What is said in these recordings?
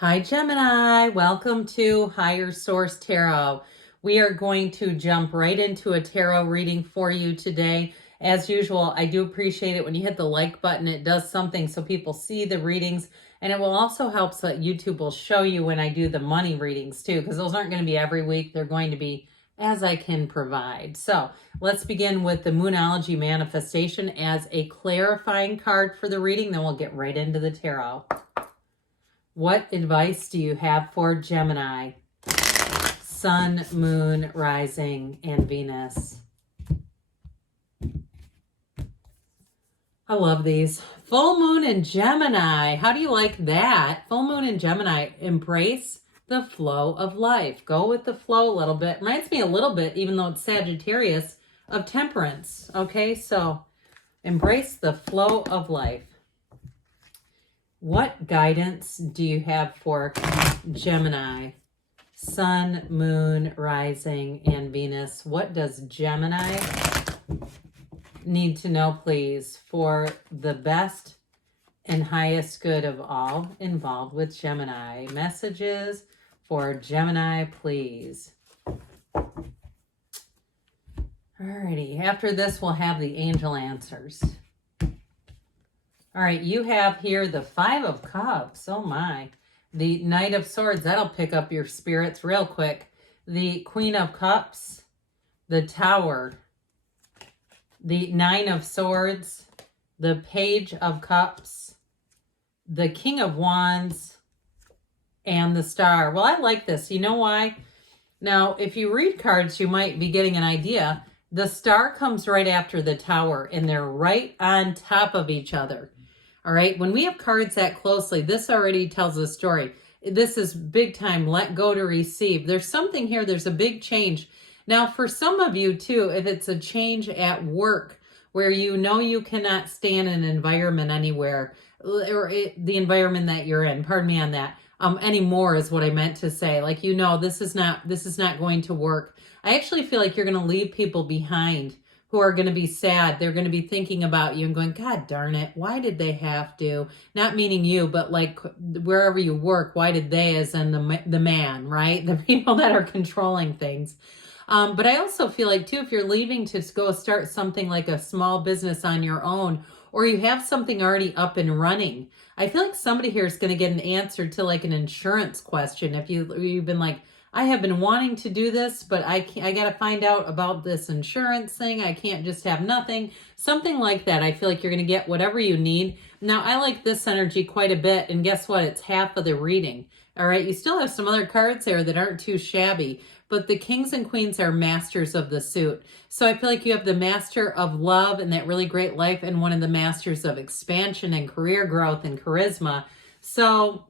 Hi, Gemini. Welcome to Higher Source Tarot. We are going to jump right into a tarot reading for you today. As usual, I do appreciate it when you hit the like button. It does something so people see the readings, and it will also help so that YouTube will show you when I do the money readings too, because those aren't going to be every week. They're going to be as I can provide. So let's begin with the Moonology Manifestation as a clarifying card for the reading. Then we'll get right into the tarot. What advice do you have for Gemini? Sun, Moon, Rising, and Venus. I love these. Full Moon in Gemini. How do you like that? Full Moon in Gemini. Embrace the flow of life. Go with the flow a little bit. Reminds me a little bit, even though it's Sagittarius, of Temperance. Okay, so embrace the flow of life. What guidance do you have for Gemini? Sun, Moon, Rising, and Venus. What does Gemini need to know, please, for the best and highest good of all involved with Gemini? Messages for Gemini, please. Alrighty, after this, we'll have the angel answers. All right, you have here the Five of Cups. Oh my. The Knight of Swords. That'll pick up your spirits real quick. The Queen of Cups. The Tower. The Nine of Swords. The Page of Cups. The King of Wands. And the Star. Well, I like this. You know why? Now, if you read cards, you might be getting an idea. The Star comes right after the Tower, and they're right on top of each other. All right, when we have cards that closely, this already tells a story. This is big time, let go to receive. There's something here, there's a big change. Now, for some of you too, if it's a change at work where you know you cannot stand an environment anywhere, or the environment that you're in, pardon me on that, anymore is what I meant to say. Like, you know, this is not going to work. I actually feel like you're going to leave people behind who are going to be sad. They're going to be thinking about you and going, God darn it, why did they have to? Not meaning you, but like wherever you work, why did they, as in the man, right? The people that are controlling things. But I also feel like too, if you're leaving to go start something like a small business on your own, or you have something already up and running, I feel like somebody here is going to get an answer to like an insurance question. If you've been like, I have been wanting to do this, but I got to find out about this insurance thing. I can't just have nothing. Something like that. I feel like you're going to get whatever you need. Now, I like this energy quite a bit. And guess what? It's half of the reading. All right. You still have some other cards there that aren't too shabby. But the kings and queens are masters of the suit. So I feel like you have the master of love and that really great life, and one of the masters of expansion and career growth and charisma. So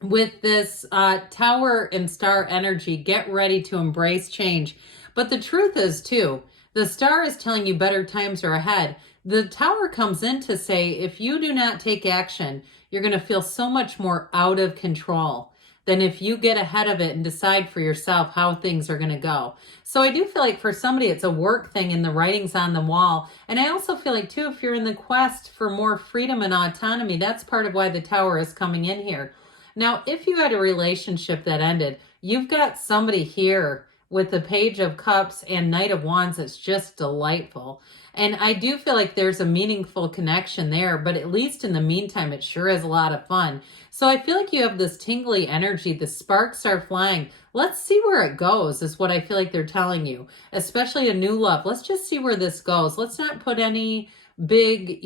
with this Tower and Star energy, get ready to embrace change. But the truth is too, the Star is telling you better times are ahead. The Tower comes in to say, if you do not take action, you're going to feel so much more out of control than if you get ahead of it and decide for yourself how things are going to go. So I do feel like for somebody, it's a work thing and the writing's on the wall. And I also feel like too, if you're in the quest for more freedom and autonomy, that's part of why the Tower is coming in here. Now, if you had a relationship that ended, you've got somebody here with the Page of Cups and Knight of Wands that's just delightful. And I do feel like there's a meaningful connection there, but at least in the meantime, it sure is a lot of fun. So I feel like you have this tingly energy. The sparks are flying. Let's see where it goes is what I feel like they're telling you, especially a new love. Let's just see where this goes. Let's not put any big,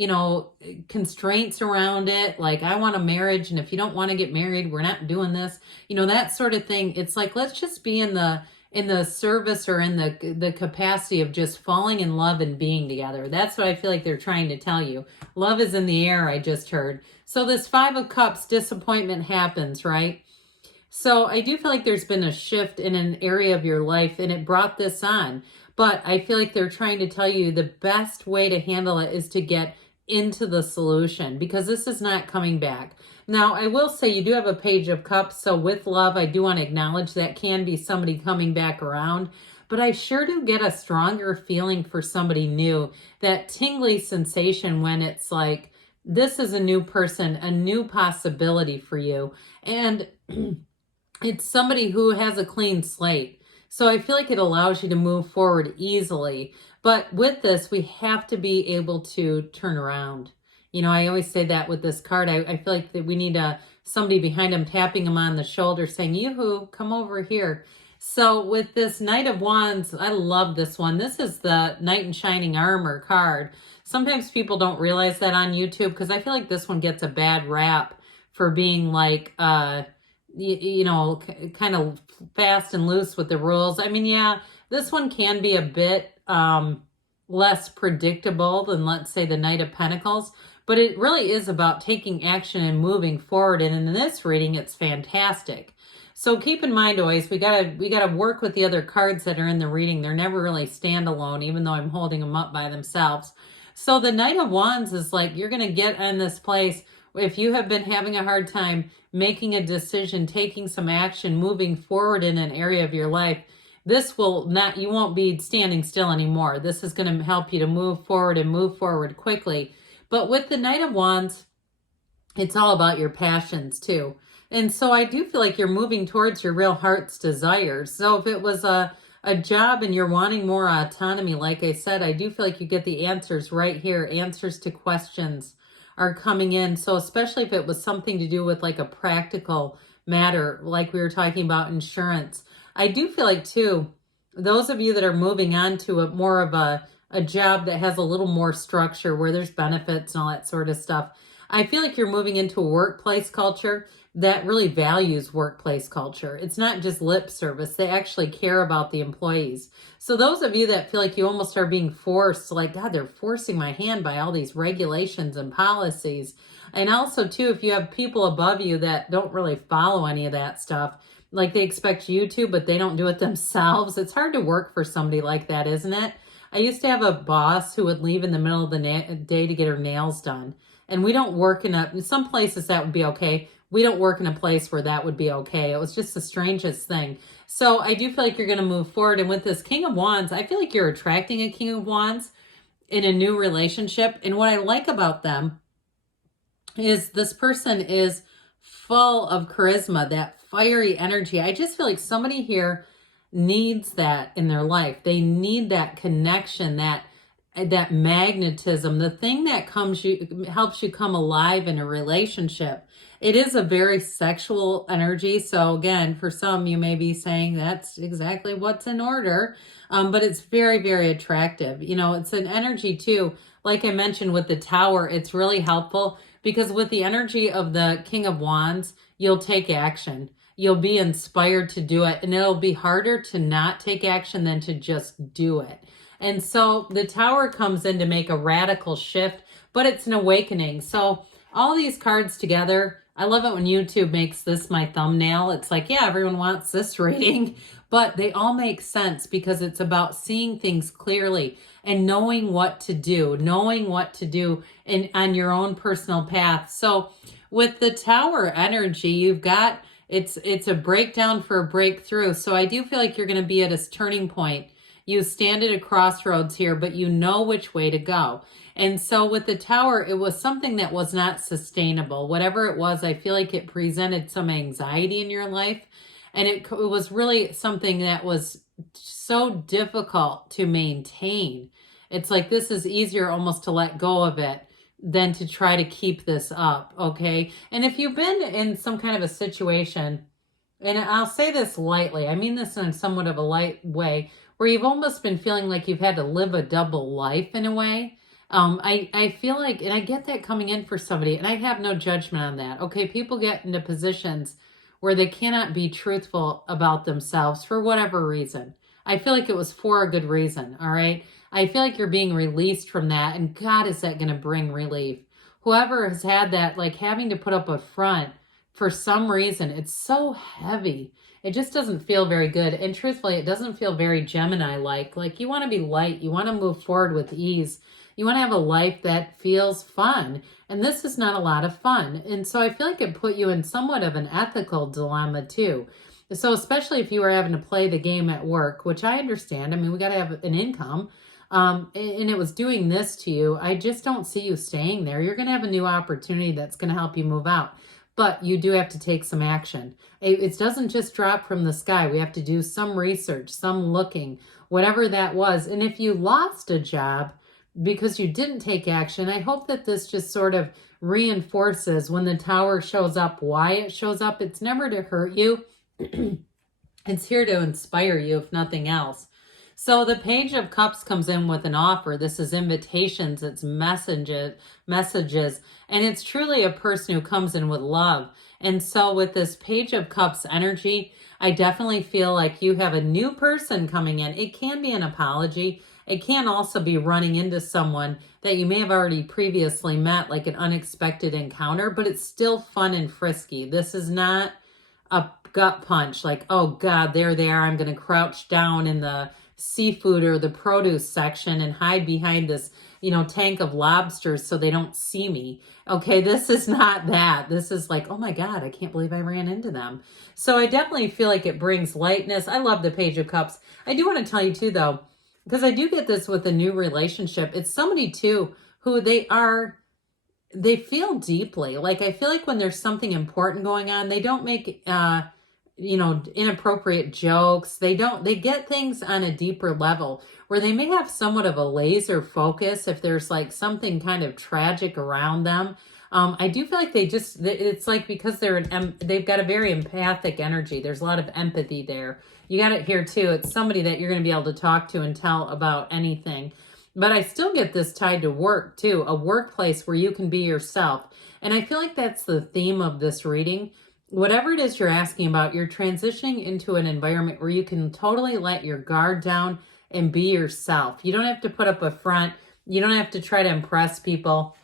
constraints around it. Like, I want a marriage, and if you don't want to get married, we're not doing this, that sort of thing. It's like, let's just be in the service or in the capacity of just falling in love and being together. That's what I feel like they're trying to tell you. Love is in the air, I just heard. So this Five of Cups, disappointment happens, right? So I do feel like there's been a shift in an area of your life, and it brought this on. But I feel like they're trying to tell you the best way to handle it is to get into the solution, because this is not coming back. Now, I will say you do have a Page of Cups, so with love, I do want to acknowledge that can be somebody coming back around. But I sure do get a stronger feeling for somebody new, that tingly sensation when it's like this is a new person, a new possibility for you. And it's somebody who has a clean slate. So I feel like it allows you to move forward easily. But with this, we have to be able to turn around. You know, I always say that with this card. I feel like that we need somebody behind him tapping him on the shoulder saying, yoo-hoo, come over here. So with this Knight of Wands, I love this one. This is the Knight in Shining Armor card. Sometimes people don't realize that on YouTube because I feel like this one gets a bad rap for being like, you know, kind of fast and loose with the rules. I mean, yeah, this one can be a bit less predictable than, let's say, the Knight of Pentacles, but it really is about taking action and moving forward. And in this reading, it's fantastic. So keep in mind always, we gotta work with the other cards that are in the reading. They're never really standalone, even though I'm holding them up by themselves. So the Knight of Wands is like, you're gonna get in this place. If you have been having a hard time making a decision, taking some action, moving forward in an area of your life, this will not, you won't be standing still anymore. This is going to help you to move forward and move forward quickly. But with the Knight of Wands, it's all about your passions too. And so I do feel like you're moving towards your real heart's desires. So if it was a job and you're wanting more autonomy, like I said, I do feel like you get the answers right here. Answers to questions are coming in. So especially if it was something to do with like a practical matter, like we were talking about insurance, I do feel like too, those of you that are moving on to a more of a job that has a little more structure where there's benefits and all that sort of stuff, I feel like you're moving into a workplace culture that really values workplace culture. It's not just lip service. They actually care about the employees. So those of you that feel like you almost are being forced, like, God, they're forcing my hand by all these regulations and policies. And also too, if you have people above you that don't really follow any of that stuff, like they expect you to, but they don't do it themselves. It's hard to work for somebody like that, isn't it? I used to have a boss who would leave in the middle of the day to get her nails done. And we don't work in some places that would be okay. We don't work in a place where that would be okay. It was just the strangest thing. So I do feel like you're going to move forward. And with this King of Wands, I feel like you're attracting a King of Wands in a new relationship. And what I like about them is this person is full of charisma, that fiery energy. I just feel like somebody here needs that in their life. They need that connection, that magnetism, the thing that helps you come alive in a relationship. It is a very sexual energy. So again, for some, you may be saying that's exactly what's in order. But it's very, very attractive. You know, it's an energy too. Like I mentioned with the Tower, it's really helpful because with the energy of the King of Wands, you'll take action. You'll be inspired to do it. And it'll be harder to not take action than to just do it. And so the Tower comes in to make a radical shift, but it's an awakening. So all these cards together, I love it when YouTube makes this my thumbnail. It's like, yeah, everyone wants this reading, but they all make sense because it's about seeing things clearly and knowing what to do on your own personal path. So with the Tower energy, you've got, it's a breakdown for a breakthrough. So I do feel like you're going to be at a turning point. You stand at a crossroads here, but you know which way to go. And so with the Tower, it was something that was not sustainable. Whatever it was, I feel like it presented some anxiety in your life. And it was really something that was so difficult to maintain. It's like this is easier almost to let go of it than to try to keep this up, okay? And if you've been in some kind of a situation, and I'll say this lightly, I mean this in somewhat of a light way, where you've almost been feeling like you've had to live a double life in a way. I feel like, and I get that coming in for somebody, and I have no judgment on that. Okay, people get into positions where they cannot be truthful about themselves for whatever reason. I feel like it was for a good reason, all right? I feel like you're being released from that, and God, is that going to bring relief? Whoever has had that, like having to put up a front for some reason, it's so heavy. It just doesn't feel very good. And truthfully, it doesn't feel very Gemini-like. Like you want to be light. You want to move forward with ease. You want to have a life that feels fun. And this is not a lot of fun. And so I feel like it put you in somewhat of an ethical dilemma too. So especially if you were having to play the game at work, which I understand. I mean, we got to have an income. and it was doing this to you, I just don't see you staying there. You're going to have a new opportunity that's going to help you move out. But you do have to take some action. It doesn't just drop from the sky. We have to do some research, some looking, whatever that was. And if you lost a job because you didn't take action, I hope that this just sort of reinforces when the Tower shows up, why it shows up. It's never to hurt you. It's here to inspire you, if nothing else. So the Page of Cups comes in with an offer. This is invitations, it's messages, and it's truly a person who comes in with love. And so with this Page of Cups energy, I definitely feel like you have a new person coming in. It can be an apology. It can also be running into someone that you may have already previously met, like an unexpected encounter, but it's still fun and frisky. This is not a gut punch like, oh God, there they are. I'm going to crouch down in the seafood or the produce section and hide behind this, tank of lobsters so they don't see me. Okay, this is not that. This is like, oh my God, I can't believe I ran into them. So I definitely feel like it brings lightness. I love the Page of Cups. I do want to tell you too, though, because I do get this with a new relationship. It's somebody too who they feel deeply. Like, I feel like when there's something important going on, they don't make, inappropriate jokes. They get things on a deeper level where they may have somewhat of a laser focus if there's like something kind of tragic around them. I do feel like it's like because they've got a very empathic energy. There's a lot of empathy there. You got it here too. It's somebody that you're going to be able to talk to and tell about anything. But I still get this tied to work too, a workplace where you can be yourself. And I feel like that's the theme of this reading. Whatever it is you're asking about, you're transitioning into an environment where you can totally let your guard down and be yourself. You don't have to put up a front. You don't have to try to impress people.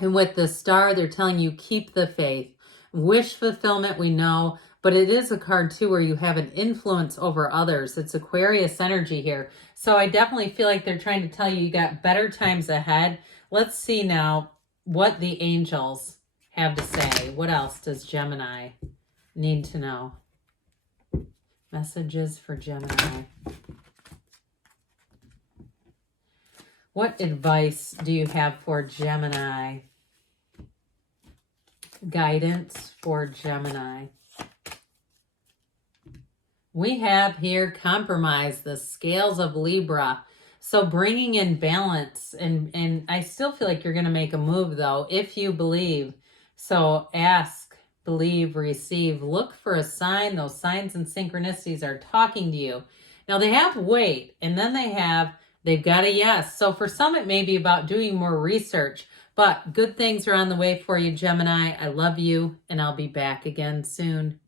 And with the Star, they're telling you, keep the faith. Wish fulfillment, we know, but it is a card too where you have an influence over others. It's Aquarius energy here. So I definitely feel like they're trying to tell you got better times ahead. Let's see now what the angels have to say. What else does Gemini need to know? Messages for Gemini. What advice do you have for Gemini? Guidance for Gemini. We have here compromise, the scales of Libra. So bringing in balance, and I still feel like you're going to make a move though, if you believe. So ask, believe, receive. Look for a sign. Those signs and synchronicities are talking to you. Now they have wait, and then they've got a yes. So for some, it may be about doing more research, but good things are on the way for you, Gemini. I love you, and I'll be back again soon.